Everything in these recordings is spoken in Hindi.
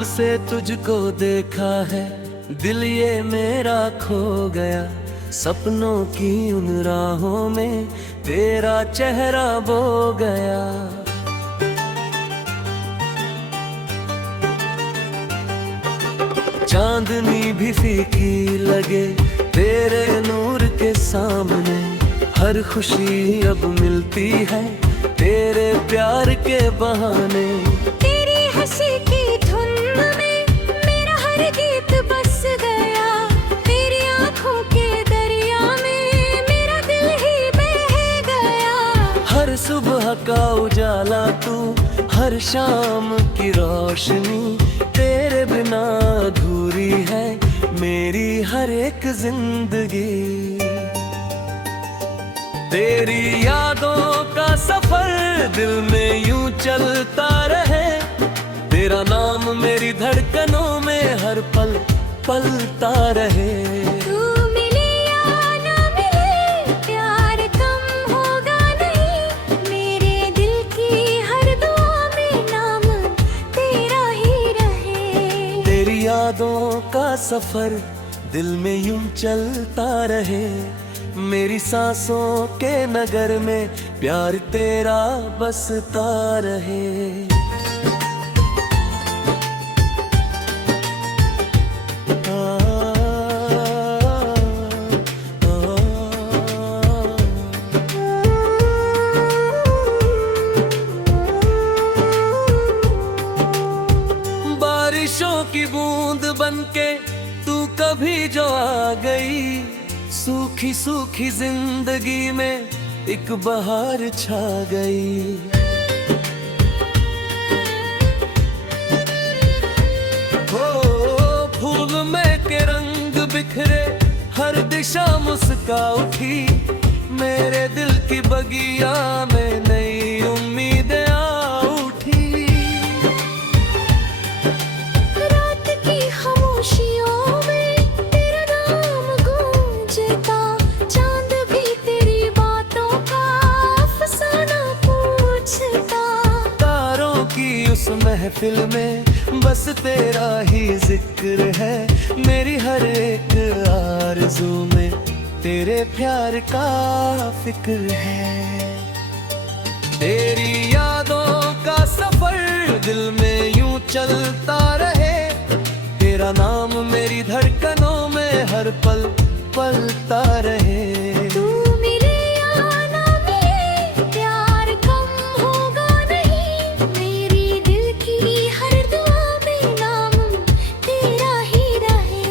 जब से तुझको देखा है दिल ये मेरा खो गया। सपनों की उन राहों में तेरा चेहरा बो गया। चांदनी भी फीकी लगे तेरे नूर के सामने। हर खुशी अब मिलती है तेरे प्यार के बहाने। तेरी हंसी की धुन में मेरा हर गीत बस गया। तेरी आंखों के दरिया में मेरा दिल ही बह गया। हर सुबह का उजाला तू, हर शाम की रोशनी। तेरे बिना अधूरी है मेरी हर एक जिंदगी। तेरी यादों का सफर दिल में यूं चलता रहे। तेरा नाम मेरी धड़कनों में हर पल पलता रहे। तू मिले या ना मिले प्यार कम होगा नहीं। मेरे दिल की हर दुआ में नाम तेरा ही रहे। तेरी यादों का सफर दिल में यूं चलता रहे। मेरी सांसों के नगर में प्यार तेरा बसता रहे। बारिशों की बूंद बनके तू कभी जो आ गई। सूखी सूखी जिंदगी में एक बहार छा गई। हो फूल में के रंग बिखरे हर दिशा मुस्का उठी। मेरे दिल की बगिया में नई उम्मीदें आ उठी। रात की खामोशियों में तेरा नाम गूंजता। चांद भी तेरी बातों का अफसाना पूछता। तारों की उस महफिल में बस तेरा ही जिक्र है। मेरी हर एक आरज़ू में तेरे प्यार का फिक्र है। तेरी यादों का सफर दिल में यूं चलता रहे। तेरा नाम मेरी धड़कनों में हर पल पलता रहे। तू मिले या ना मिले प्यार कम होगा नहीं। मेरी दिल की हर दुआ में नाम तेरा ही रहे।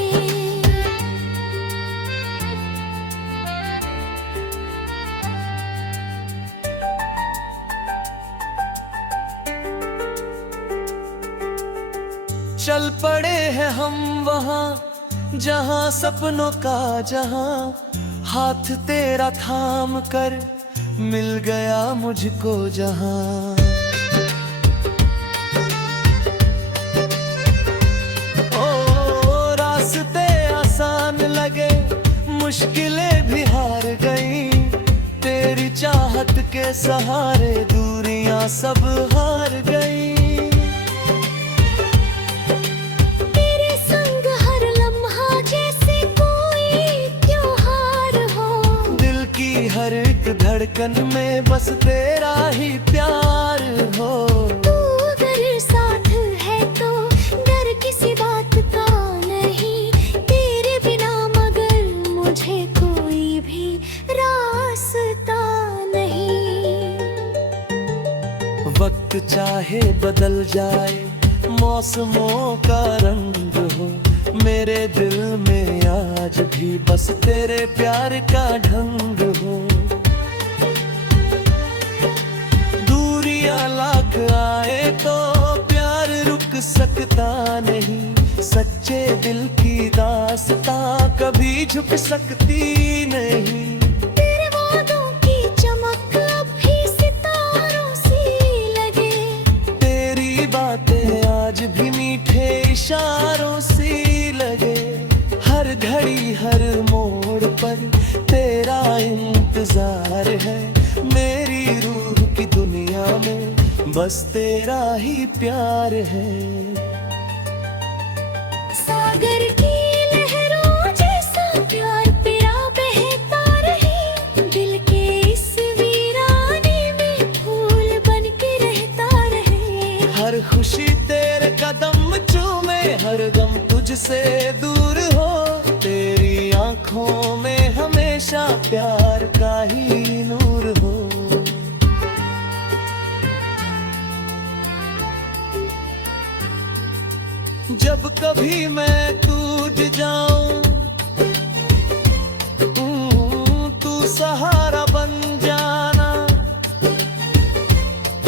चल पड़े हैं हम वहाँ जहाँ सपनों का जहाँ। हाथ तेरा थाम कर मिल गया मुझको जहाँ। ओ रास्ते आसान लगे मुश्किलें भी हार गई। तेरी चाहत के सहारे दूरियां सब हार गई। तेरे संग हर लम्हा जैसे कोई त्योहार हो। दिल की हर एक धड़कन में बस तेरा ही प्यार हो। तू अगर साथ है तो डर किसी बात का नहीं। तेरे बिना मगर मुझे कोई भी रास्ता नहीं। वक्त चाहे बदल जाए मौसमों का रंग हो। मेरे दिल में आज भी बस तेरे प्यार का ढंग हो। दूरियां लाख आए तो प्यार रुक सकता नहीं। सच्चे दिल की दास्तां कभी झुक सकती नहीं। तेरे वादों की चमक अब भी सितारों सी लगे। तेरी बातें आज भी मीठे इशारों सी लगे। हर घड़ी हर मोड़ पर तेरा इंतजार है। मेरी रूह की दुनिया में बस तेरा ही प्यार है। सागर की लहरों जैसा प्यार तेरा बहता रहे, दिल के इस वीराने में फूल बन के रहता रहे। हर खुशी तेरे कदम चूमे, हर गम तुझसे दूर हो, तेरी आंखों में हमेशा प्यार का ही नूर हो। जब कभी मैं टूट जाऊं, तू सहारा बन जाना,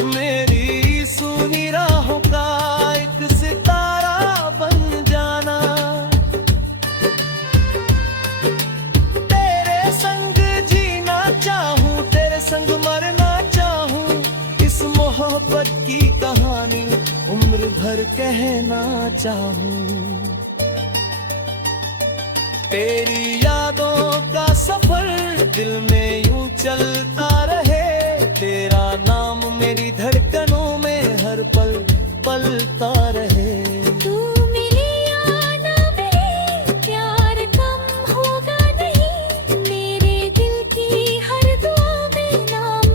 मेरी सुनी राहों का एक सितारा बन जाना। तेरे संग जीना चाहूं, तेरे संग मरना चाहूं, इस मोहब्बत की कहानी उम्र भर कहना चाहूं। तेरी यादों का सफर दिल में यूं चलता रहे, तेरा नाम मेरी धड़कनों में हर पल पलता रहे। तू मिले या ना मिले, प्यार कम होगा नहीं, मेरे दिल की हर दुआ में नाम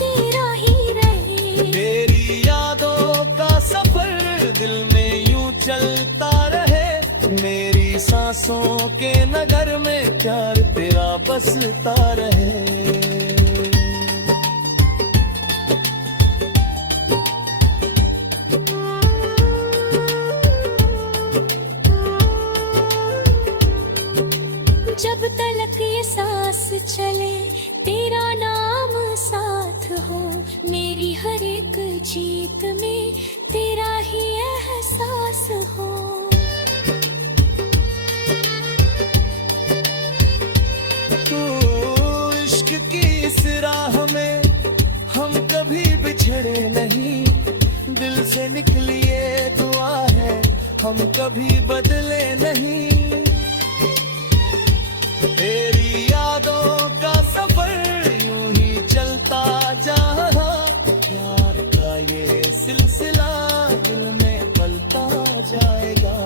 तेरा ही रहे। तेरी यादों का सफर दिल में यूं चलता रहे, मेरी सांसों के नगर में प्यार तेरा बसता रहे। जब तलक ये सांस चले, तेरा नाम साथ हो, मेरी हर एक जीत में तेरा ही एहसास हो। तू इश्क की इस राह में हम कभी बिछड़े नहीं, दिल से निकली ये दुआ है हम कभी बदले नहीं। तेरी यादों का सफर यूं ही चलता जहां, प्यार का ये सिलसिला दिल में पलता जाएगा।